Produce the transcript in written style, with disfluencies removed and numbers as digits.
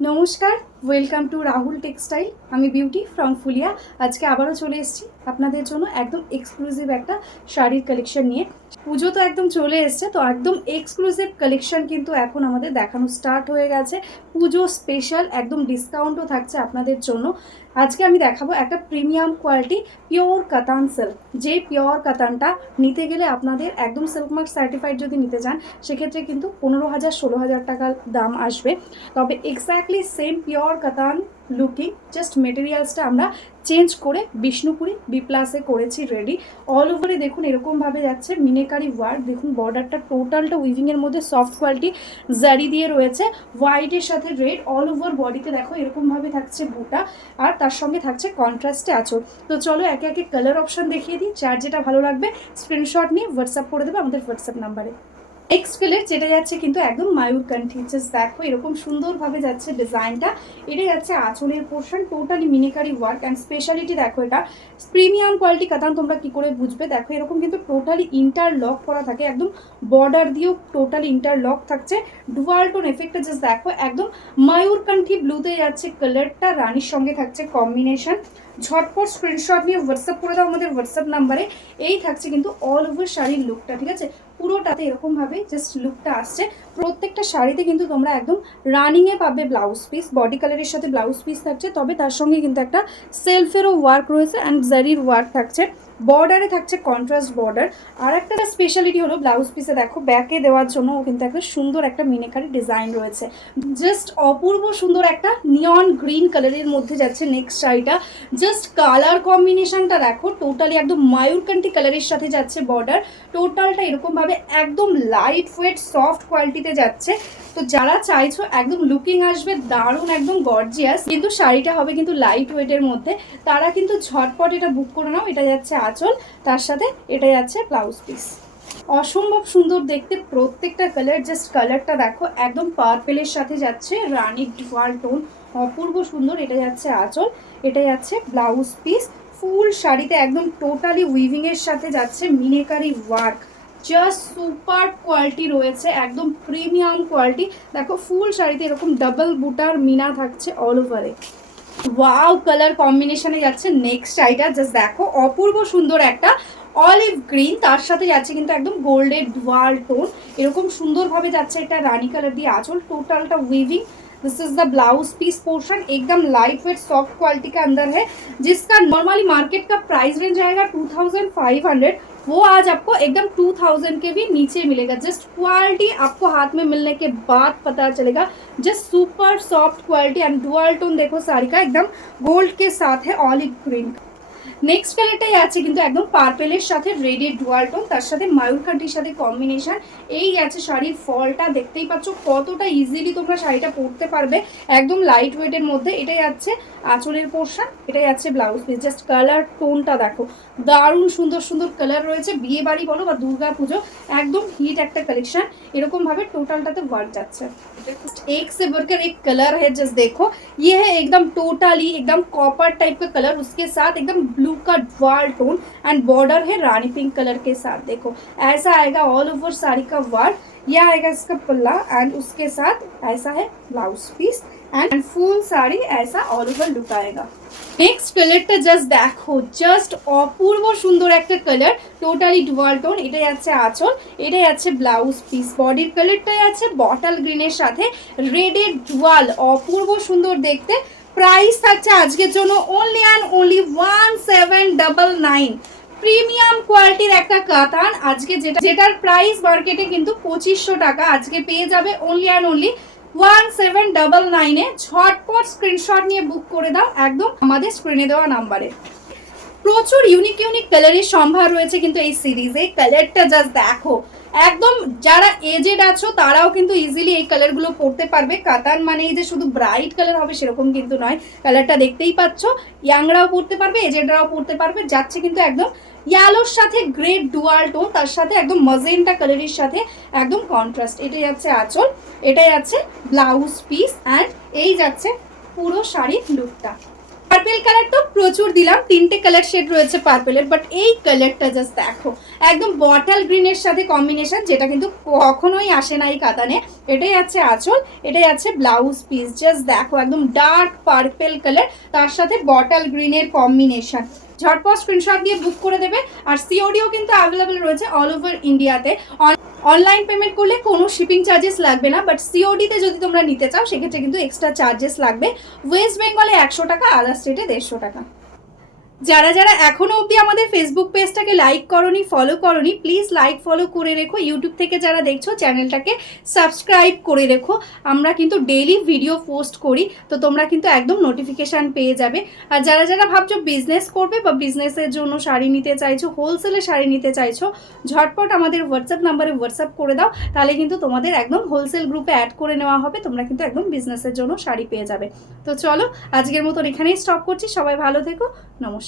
নমস্কার, welcome to Rahul textile. আমি beauty from Phulia. আজকে আবারও চলে এসেছি আপনাদের জন্য একদম এক্সক্লুসিভ একটা শাড়ির কালেকশন নিয়ে। পুজো তো একদম চলে এসছে, তো একদম এক্সক্লুসিভ কালেকশন কিন্তু এখন আমাদের দেখানো স্টার্ট হয়ে গেছে। পুজো স্পেশাল একদম ডিসকাউন্টও থাকছে আপনাদের জন্য। আজকে আমি দেখাবো একটা প্রিমিয়াম কোয়ালিটি পিওর কাতান সিল্ক। যে পিওর কাতানটা নিতে গেলে আপনাদের একদম সিল্ক মার্ক সার্টিফাইড যদি নিতে চান সেক্ষেত্রে কিন্তু 15,000-16,000 টাকার দাম আসবে। তবে এক্স্যাক্টলি সেম পিওর কাতান লুকিং, জাস্ট মেটেরিয়ালসটা আমরা চেঞ্জ করে বিষ্ণুপুরি বি প্লাসে করেছি রেডি। অল ওভারে দেখুন এরকমভাবে যাচ্ছে মিনেকারি ওয়ার্ক। দেখুন বর্ডারটা টোটালটা উইভিংয়ের মধ্যে সফট কোয়ালিটি জারি দিয়ে রয়েছে, হোয়াইটের সাথে রেড। অল ওভার বডিতে দেখো এরকমভাবে থাকছে বুটা, আর তার সঙ্গে থাকছে কন্ট্রাস্টে আঁচল। তো চলো একে একে কালার অপশন দেখিয়ে দিই। যার যেটা ভালো লাগবে স্ক্রিনশট নিয়ে হোয়াটসঅ্যাপ করে দেবে আমাদের হোয়াটসঅ্যাপ নাম্বারে। নেক্সট কালার যেটা যাচ্ছে কিন্তু একদম মায়ূরকণ্ঠী। জাস্ট দেখো এরকম সুন্দরভাবে যাচ্ছে ডিজাইনটা। এটা যাচ্ছে আঁচলের portion, totally meenakari work and speciality দেখো এটা প্রিমিয়াম কোয়ালিটি কাতান। তোমরা কি করে বুঝবে, দেখো এরকম কিন্তু টোটালি ইন্টারলক করা থাকে, একদম বর্ডার দিয়েও টোটালি ইন্টারলক থাকছে। ডুয়াল টোন এফেক্টটা জাস্ট দেখো একদম মায়ূরকণ্ঠী ব্লুতে যাচ্ছে কালারটা, রানীর সঙ্গে থাকছে কম্বিনেশন। ঝটপট স্ক্রিনশট নিয়ে হোয়াটসঅ্যাপ করে দাও আমাদের হোয়াটসঅ্যাপ নাম্বারে। এই থাকছে কিন্তু অল ওভার শাড়ির লুকটা, ঠিক আছে? পুরোটাতে এরকমভাবে জাস্ট লুকটা আসছে। প্রত্যেকটা শাড়িতে কিন্তু তোমরা একদম রানিংয়ে পাবে ব্লাউজ পিস, বডি কালারের সাথে ব্লাউজ পিস থাকছে, তবে তার সঙ্গে কিন্তু একটা সেলফেরও ওয়ার্ক রয়েছে অ্যান্ড জারির ওয়ার্ক থাকছে। বর্ডারে থাকছে কন্ট্রাস্ট বর্ডার। আর একটা স্পেশালিটি হলো ব্লাউজ পিসে দেখো ব্যাকে দেওয়ার জন্য কিন্তু একটা সুন্দর একটা মিনেকারি ডিজাইন রয়েছে। জাস্ট অপূর্ব সুন্দর একটা নিয়ন গ্রিন কালারের মধ্যে যাচ্ছে নেক্সট শাড়িটা। জাস্ট কালার কম্বিনেশনটা দেখো টোটালি একদম মায়ূরকণ্ঠী কালারের সাথে যাচ্ছে বর্ডার। টোটালটা এরকমভাবে একদম লাইট ওয়েট সফট কোয়ালিটিতে যাচ্ছে। তো যারা চাইছো একদম লুকিং আসবে দারুণ একদম গর্জিয়াস, কিন্তু শাড়িটা হবে কিন্তু লাইট ওয়েটের মধ্যে, তারা কিন্তু ঝটপট এটা বুক করে নাও। এটা যাচ্ছে আঁচল, তার সাথে এটা যাচ্ছে ব্লাউজ পিস। অসম্ভব সুন্দর দেখতে প্রত্যেকটা কালার। জাস্ট কালারটা দেখো একদম পার্পেলের সাথে যাচ্ছে রানির ডুয়াল টোন, অপূর্ব সুন্দর। এটা যাচ্ছে আঁচল, এটা যাচ্ছে ব্লাউজ পিস। ফুল শাড়িতে একদম টোটালি উইভিং এর সাথে যাচ্ছে meenakari work, just super quality রয়েছে, একদম প্রিমিয়াম কোয়ালিটি। দেখো ফুল শাড়িতে এরকম ডাবল বুটার মিনা থাকছে অল ওভারে। ওয়াও কালার কম্বিনেশনে যাচ্ছে নেক্সট শাড়িটা। জাস্ট দেখো অপূর্ব সুন্দর একটা অলিভ গ্রিন, তার সাথে যাচ্ছে কিন্তু একদম গোল্ডের ডুয়াল টোন। এরকম সুন্দরভাবে যাচ্ছে এটা রানী কালার দিয়ে আঁচল, টোটালটা weaving. This is the blouse piece portion, एकदम लाइट वेट सॉफ्ट क्वालिटी के अंदर है, जिसका नॉर्मली मार्केट का प्राइस रेंज आएगा 2500, वो आज आपको एकदम 2000 के भी नीचे मिलेगा। जस्ट क्वालिटी आपको हाथ में मिलने के बाद पता चलेगा। Just super soft quality and dual tone देखो साड़ी का एकदम गोल्ड के साथ है ऑलिव ग्रीन। নেক্সট কালারটাই আছে কিন্তু একদম পার্পেলের সাথে রেডের ডুয়াল টোন, তার সাথে মায়ূরকণ্ঠীর সাথে কম্বিনেশন। এই আছে শাড়ির ফলটা, দেখতেই পাচ্ছ কতটা ইজিলি তোমরা শাড়িটা পরতে পারবে, একদম লাইট ওয়েটের মধ্যে। এটাই আছে আঁচলের পোর্শন, এটাই আছে ব্লাউজ পিস। জাস্ট কালার টোনটা দেখো দারুণ সুন্দর সুন্দর কালার রয়েছে। বিয়ে বাড়ি বলো বা দুর্গা পুজো একদম হিট একটা কালেকশন। এরকম ভাবে টোটালটাতে ওয়ার্ক যাচ্ছে। एक से बढ़कर एक कलर है, जस्ट देखो ये है एकदम टोटली एकदम कॉपर टाइप का कलर, उसके साथ एकदम ब्लू का डुअल टोन एंड बॉर्डर है रानी पिंक कलर के साथ। देखो ऐसा आएगा ऑल ओवर साड़ी का वर्क, यह आएगा इसका पल्ला एंड उसके साथ ऐसा है blouse piece and full sari ऐसा ऑल ओवर लुक आएगा। नेक्स्ट कलरটা জাস্ট দেখো, জাস্ট অপূর্ব সুন্দর একটা কালার, টোটালি ডুয়াল টোন। এটাই আছে আঁচল, এটাই আছে ব্লাউজ পিস। বডির কালারটাই আছে বটল গ্রিনের সাথে রেডের ডুয়াল, অপূর্ব সুন্দর দেখতে। প্রাইস থাকছে আজকের জন্য অনলি অ্যান্ড অনলি 1799। প্রিমিয়াম কোয়ালিটির একটা কাতান, আজকে যেটার প্রাইস মার্কেটে কিন্তু 2500 টাকা, আজকে পেয়ে যাবে অনলি অ্যান্ড অনলি 1799-এ। ঝটপট স্ক্রিনশট নিয়ে বুক করে দাও একদম আমাদের স্ক্রিনে দেওয়া নাম্বারে। প্রচুর ইউনিক ইউনিক কালারের সম্ভার রয়েছে কিন্তু এই সিরিজে। কালারটা জাস্ট দেখো একদম যারা এজেড আছো তারাও কিন্তু ইজিলি এই কালারগুলো পরতে পারবে। কাতান মানেই যে শুধু ব্রাইট কালার হবে সেরকম কিন্তু নয়। কালারটা দেখতেই পাচ্ছ, ইয়াংরাও পরতে পারবে, এজেডরাও পরতে পারবে। যাচ্ছে কিন্তু একদম ইয়ালোর সাথে গ্রেড ডুয়াল টোন, তার সাথে একদম মজেন্টা কালারের সাথে একদম কন্ট্রাস্ট। এটাই যাচ্ছে আঁচল, এটাই যাচ্ছে ব্লাউজ পিস অ্যান্ড এই যাচ্ছে পুরো শাড়ির লুকটা। পার্পেল কালার তো প্রচুর দিলাম, 3টে কালার শেড রয়েছে পার্পেলের, বাট এই কালারটা জাস্ট দেখো, একদম বটল গ্রিনের সাথে কম্বিনেশন, যেটা কিন্তু কখনোই আসে না এই কাতানে। এটাই আছে আঁচল, এটাই আছে ব্লাউজ পিস। জাস্ট দেখো একদম ডার্ক পার্পেল কালার, তার সাথে বটল গ্রিনের কম্বিনেশন। ঝটপট স্ক্রিনশট দিয়ে বুক করে দেবে। আর সিওডিও কিন্তু অ্যাভেলেবেল রয়েছে অল ওভার ইন্ডিয়াতে। অনলাইন পেমেন্ট করলে কোনো শিপিং চার্জেস লাগবে না, বাট সিওডিতে যদি তোমরা নিতে চাও সেক্ষেত্রে কিন্তু এক্সট্রা চার্জেস লাগবে। ওয়েস্ট বেঙ্গলে 100 টাকা, আদার স্টেটে 150 টাকা। যারা যারা এখনো অবধি আমাদের ফেসবুক পেজটাকে লাইক করনি, ফলো করনি, প্লিজ লাইক ফলো করে রেখো। ইউটিউব থেকে যারা দেখছো চ্যানেলটাকে সাবস্ক্রাইব করে রেখো। আমরা কিন্তু ডেইলি ভিডিও পোস্ট করি, তো তোমরা কিন্তু একদম নোটিফিকেশান পেয়ে যাবে। আর যারা যারা ভাবছো বিজনেস করবে বা বিজনেসের জন্য শাড়ি নিতে চাইছো, হোলসেলে শাড়ি নিতে চাইছো, ঝটপট আমাদের হোয়াটসঅ্যাপ নাম্বারে হোয়াটসঅ্যাপ করে দাও, তাহলে কিন্তু তোমাদের একদম হোলসেল গ্রুপে অ্যাড করে নেওয়া হবে। তোমরা কিন্তু একদম বিজনেসের জন্য শাড়ি পেয়ে যাবে। তো চলো আজকের মতন এখানেই স্টপ করছি। সবাই ভালো থেকো, নমস্কার।